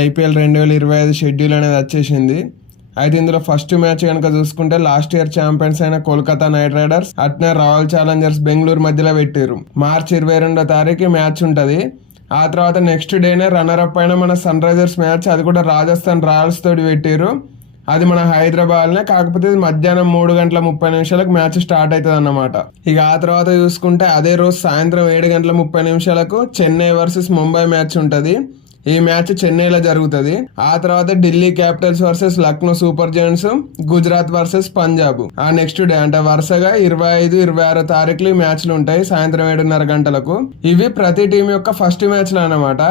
IPL 2025 schedule అనేది వచ్చేసింది. అయితే ఇందులో ఫస్ట్ మ్యాచ్ కనుక చూసుకుంటే లాస్ట్ ఇయర్ ఛాంపియన్స్ అయిన కోల్కతా నైట్ రైడర్స్ అట్నే రాయల్ ఛాలెంజర్స్ బెంగళూరు మధ్యలో పెట్టారు. మార్చి 22వ తారీఖు మ్యాచ్ ఉంటుంది. ఆ తర్వాత నెక్స్ట్ డేనే రన్నర్ అప్ అయిన మన సన్ రైజర్స్ మ్యాచ్, అది కూడా రాజస్థాన్ రాయల్స్ తోటి పెట్టారు. అది మన హైదరాబాద్నే, కాకపోతే మధ్యాహ్నం 3:30 మ్యాచ్ స్టార్ట్ అవుతుంది అన్నమాట. ఇక ఆ తర్వాత చూసుకుంటే అదే రోజు సాయంత్రం 7:30 చెన్నై వర్సెస్ ముంబై మ్యాచ్ ఉంటుంది. ఈ మ్యాచ్ చెన్నైలో జరుగుతుంది. ఆ తర్వాత Delhi Capitals versus Lucknow super Giants, Gujarat versus Punjab ఆ నెక్స్ట్ డే అంటే వరుసగా 25, 26 తారీఖులు ఈ మ్యాచ్లు ఉంటాయి సాయంత్రం 7:30 ఇవి ప్రతి టీం యొక్క ఫస్ట్ మ్యాచ్లు అన్నమాట.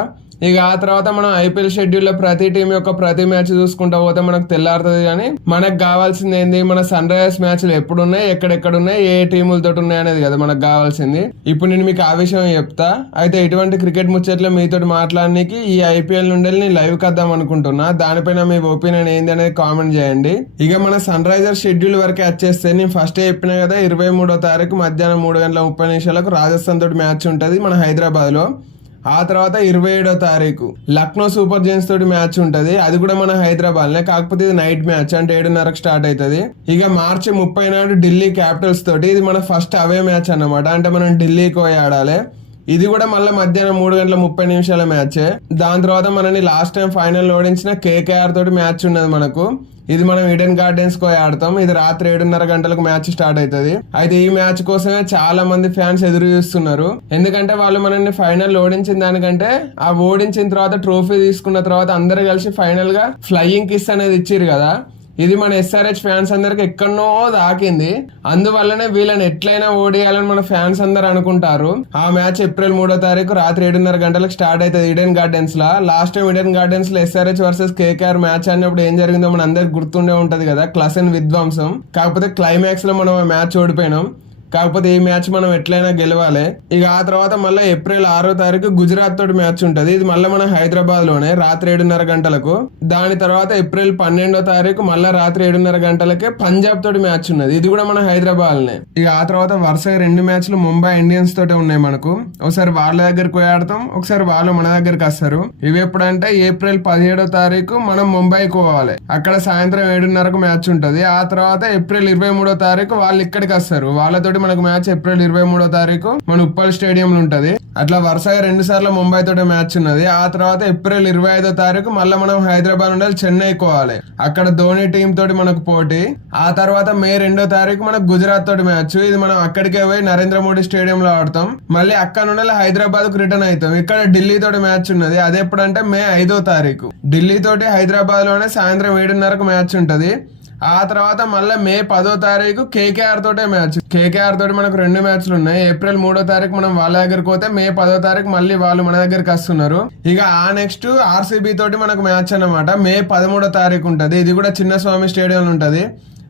ఇక ఆ తర్వాత మనం ఐపీఎల్ షెడ్యూల్ లో ప్రతి టీం యొక్క ప్రతి మ్యాచ్ చూసుకుంటా పోతే మనకు తెల్లారుతుంది. కానీ మనకు కావాల్సింది ఏంది, మన సన్ రైజర్స్ మ్యాచ్లు ఎప్పుడు ఉన్నాయి, ఎక్కడెక్కడ ఉన్నాయి, ఏ టీములతో ఉన్నాయి అనేది కదా మనకు కావాల్సింది. ఇప్పుడు నేను మీకు ఆ విషయం చెప్తా. అయితే ఇటువంటి క్రికెట్ ముచ్చట్లు మీతో మాట్లాడడానికి ఈ ఐపీఎల్ నుండి నేను లైవ్ కద్దాం అనుకుంటున్నా. దానిపైన మీ ఒపీనియన్ ఏంది అనేది కామెంట్ చేయండి. ఇక మన సన్ రైజర్స్ షెడ్యూల్ వరకే వచ్చేస్తే నేను ఫస్ట్ చెప్పినా కదా, 23వ తారీఖు మధ్యాహ్నం 3:30 రాజస్థాన్ తోటి మ్యాచ్ ఉంటుంది మన హైదరాబాద్ లో. ఆ తర్వాత 27వ తారీఖు లక్నో సూపర్ జైంట్స్ తోటి మ్యాచ్ ఉంటది. అది కూడా మన హైదరాబాద్ నే, కాకపోతే ఇది నైట్ మ్యాచ్ అంటే 7:30 స్టార్ట్ అవుతుంది. ఇక మార్చి 30 నాడు ఢిల్లీ క్యాపిటల్స్ తోటి, ఇది మన ఫస్ట్ అవే మ్యాచ్ అన్నమాట. అంటే మనం ఢిల్లీకి పోయి ఆడాలి. ఇది కూడా మళ్ళీ మధ్యాహ్నం 3:30 మ్యాచ్. దాని తర్వాత మనని లాస్ట్ టైం ఫైనల్ ఓడించిన కేకేఆర్ తోటి మ్యాచ్ ఉన్నది మనకు. ఇది మనం ఈడెన్ గార్డెన్స్ కు ఆడతాం. ఇది రాత్రి 7:30 మ్యాచ్ స్టార్ట్ అవుతుంది. అయితే ఈ మ్యాచ్ కోసమే చాలా మంది ఫ్యాన్స్ ఎదురు చూస్తున్నారు. ఎందుకంటే వాళ్ళు మనల్ని ఫైనల్ ఓడించిన దానికంటే ఆ ఓడించిన తర్వాత ట్రోఫీ తీసుకున్న తర్వాత అందరు కలిసి ఫైనల్ గా ఫ్లయింగ్ కిస్ అనేది ఇచ్చిరు కదా. ఇది మన ఎస్ఆర్హెచ్ ఫ్యాన్స్ అందరికి ఎక్కడనో దాకింది. అందువల్లనే వీళ్ళని ఎట్లయినా ఓడియాలని మన ఫ్యాన్స్ అందరు అనుకుంటారు. ఆ మ్యాచ్ ఏప్రిల్ 3వ తారీఖు రాత్రి 7:30 స్టార్ట్ అవుతుంది ఈడెన్ గార్డెన్స్ లా. లాస్ట్ టైం ఈడెన్ గార్డెన్స్ లో ఎస్ఆర్హెచ్ వర్సెస్ కేకేఆర్ మ్యాచ్ అన్నప్పుడు ఏం జరిగిందో మన అందరికి గుర్తుండే ఉంటది కదా, క్లసన్ విధ్వంసం. కాకపోతే క్లైమాక్స్ లో మనం ఆ మ్యాచ్ ఓడిపోయినాం. కాకపోతే ఈ మ్యాచ్ మనం ఎట్లయినా గెలవాలి. ఇక ఆ తర్వాత మళ్ళీ ఏప్రిల్ 6వ తారీఖు గుజరాత్ తోటి మ్యాచ్ ఉంటది. ఇది మళ్ళీ మన హైదరాబాద్ లోనే రాత్రి 7:30. దాని తర్వాత ఏప్రిల్ 12వ తారీఖు మళ్ళీ రాత్రి 7:30 పంజాబ్ తోటి మ్యాచ్ ఉన్నది. ఇది కూడా మన హైదరాబాద్ నే. ఇక ఆ తర్వాత వరుసగా 2 మ్యాచ్లు ముంబై ఇండియన్స్ తోటే ఉన్నాయి మనకు. ఒకసారి వాళ్ళ దగ్గరకు పోయి ఆడతాం, ఒకసారి వాళ్ళు మన దగ్గరకు వస్తారు. ఇవి ఎప్పుడంటే ఏప్రిల్ 17వ తారీఖు మనం ముంబైకి పోవాలి. అక్కడ సాయంత్రం 7:30 మ్యాచ్ ఉంటది. ఆ తర్వాత ఏప్రిల్ 23వ తారీఖు వాళ్ళు ఇక్కడికి వస్తారు. వాళ్ళతోటి మనకు మ్యాచ్ ఏప్రిల్ 23వ తారీఖు మన ఉప్పల్ స్టేడియం లో ఉంటది. అట్లా వరుసగా 2 సార్లు ముంబై తోటి మ్యాచ్ ఉన్నది. ఆ తర్వాత ఏప్రిల్ 25వ తారీఖు మళ్ళీ మనం హైదరాబాద్ నుండి చెన్నై కోవాలి. అక్కడ ధోని టీం తోటి మనకు పోటీ. ఆ తర్వాత మే 2వ తారీఖు మనకు గుజరాత్ తోటి మ్యాచ్. ఇది మనం అక్కడికే పోయి నరేంద్ర మోడీ స్టేడియం లో ఆడతాం. మళ్ళీ అక్కడ నుండి హైదరాబాద్ కు రిటర్న్ అవుతాం. ఇక్కడ ఢిల్లీ తోటి మ్యాచ్ ఉన్నది. అది ఎప్పుడంటే మే 5వ తారీఖు ఢిల్లీ తోటి హైదరాబాద్ లోనే సాయంత్రం 7:30 మ్యాచ్ ఉంటది. ఆ తర్వాత మళ్ళీ మే 10వ తారీఖు కేకేఆర్ తోటే మ్యాచ్. కేకేఆర్ తోటి మనకు 2 మ్యాచ్లు ఉన్నాయి. ఏప్రిల్ 3వ తారీఖు మనం వాళ్ళ దగ్గరకు పోతే మే 10వ తారీఖు మళ్ళీ వాళ్ళు మన దగ్గరికి వస్తున్నారు. ఇక ఆ నెక్స్ట్ ఆర్సీబీ తోటి మనకు మ్యాచ్ అన్నమాట. మే 13వ తారీఖు ఉంటది. ఇది కూడా చిన్నస్వామి స్టేడియం ఉంటది.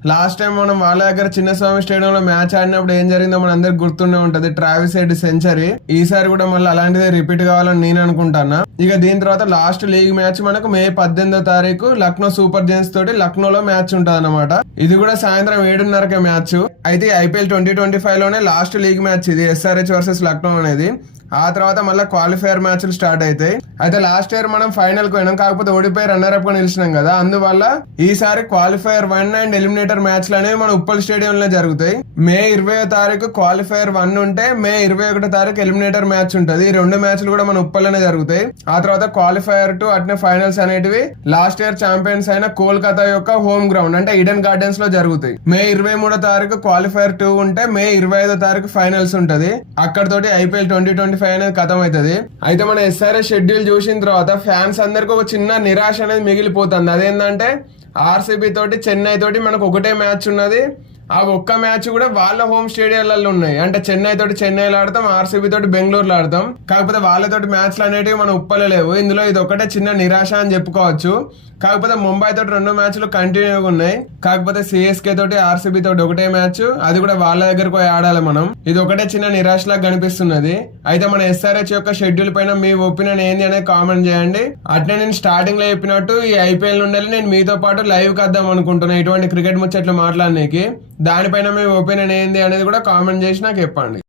లాస్ట్ టైం మనం వాళ్ళ దగ్గర చిన్నస్వామి స్టేడియం లో మ్యాచ్ ఆడినప్పుడు ఏం జరిగిందో మన అందరికి గుర్తుండే ఉంటది, ట్రావిస్ హెడ్ సెంచరీ. ఈసారి కూడా మళ్ళీ అలాంటిదే రిపీట్ కావాలని నేను అనుకుంటాను. ఇక దీని తర్వాత లాస్ట్ లీగ్ మ్యాచ్ మనకు మే 18వ తారీఖు లక్నో సూపర్ జైంట్స్ తోటి లక్నోలో మ్యాచ్ ఉంటది అన్నమాట. ఇది కూడా సాయంత్రం 7:30 మ్యాచ్. అయితే ఐపీఎల్ 2025 లోనే లాస్ట్ లీగ్ మ్యాచ్ ఇది, ఎస్ఆర్హెచ్ వర్సెస్ లక్నో అనేది. ఆ తర్వాత మళ్ళీ క్వాలిఫైయర్ మ్యాచ్లు స్టార్ట్ అవుతాయి. అయితే లాస్ట్ ఇయర్ మనం ఫైనల్ కు పోయినాం, కాకపోతే ఓడిపోయి రన్నర్ అప్ గా నిలిచినాం కదా. అందువల్ల ఈసారి క్వాలిఫైయర్ 1 అండ్ ఎలిమినేటర్ మ్యాచ్లు అనేవి మన ఉప్పల్ స్టేడియం లో జరుగుతాయి. మే 20వ తారీఖు క్వాలిఫైయర్ 1 ఉంటే మే 21వ తారీఖు ఎలిమినేటర్ మ్యాచ్ ఉంటది. ఈ 2 మ్యాచ్లు కూడా మన ఉప్పల్లోనే జరుగుతాయి. ఆ తర్వాత క్వాలిఫైయర్ 2 అట్నే ఫైనల్స్ అనేటివి లాస్ట్ ఇయర్ ఛాంపియన్స్ అయిన కోల్కతా యొక్క హోమ్ గ్రౌండ్ అంటే ఈడెన్ గార్డెన్స్ లో జరుగుతాయి. మే 23వ తారీఖు క్వాలిఫైయర్ 2 ఉంటే మే 25వ తారీఖు ఫైనల్స్ ఉంటది. అక్కడతోటి ఐపీఎల్ 2025 అనేది ఖతం అవుతుంది. అయితే మన ఎస్ఆర్ఎస్ షెడ్యూల్ చూసిన తర్వాత ఫ్యాన్స్ అందరికి ఒక చిన్న నిరాశ అనేది మిగిలిపోతుంది. అదేంటంటే ఆర్సీబీ తోటి చెన్నై తోటి మనకు ఒకటే మ్యాచ్ ఉన్నది. ఆ ఒక్క మ్యాచ్ కూడా వాళ్ళ హోమ్ స్టేడియాలలో ఉన్నాయి. అంటే చెన్నై తోటి చెన్నైలో ఆడతాం, ఆర్సీబీ తోటి బెంగళూరులో ఆడతాం. కాకపోతే వాళ్ళతోటి మ్యాచ్లు అనేటివి మనం ఉప్పలేవు. ఇందులో ఇది ఒకటే చిన్న నిరాశ అని చెప్పుకోవచ్చు. కాకపోతే ముంబై తోటి 2 మ్యాచ్లు కంటిన్యూగా ఉన్నాయి. కాకపోతే సిఎస్కే తోటి ఆర్సీబీ తోటి ఒకటే మ్యాచ్, అది కూడా వాళ్ళ దగ్గరకు పోయి ఆడాలి మనం. ఇది ఒకటే చిన్న నిరాశలాగా కనిపిస్తున్నది. అయితే మన ఎస్ఆర్హెచ్ యొక్క షెడ్యూల్ పైన మీ ఒపీనియన్ ఏంది అనేది కామెంట్ చేయండి. అట్నే నేను స్టార్టింగ్ లో చెప్పినట్టు ఈ ఐపీఎల్ నుండి నేను మీతో పాటు లైవ్ కద్దాం అనుకుంటున్నా ఇటువంటి క్రికెట్ ముచ్చట్లు మాట్లాడడానికి. దానిపైన మీ ఒపీనియన్ ఏంది అనేది కూడా కామెంట్ చేసి నాకు చెప్పండి.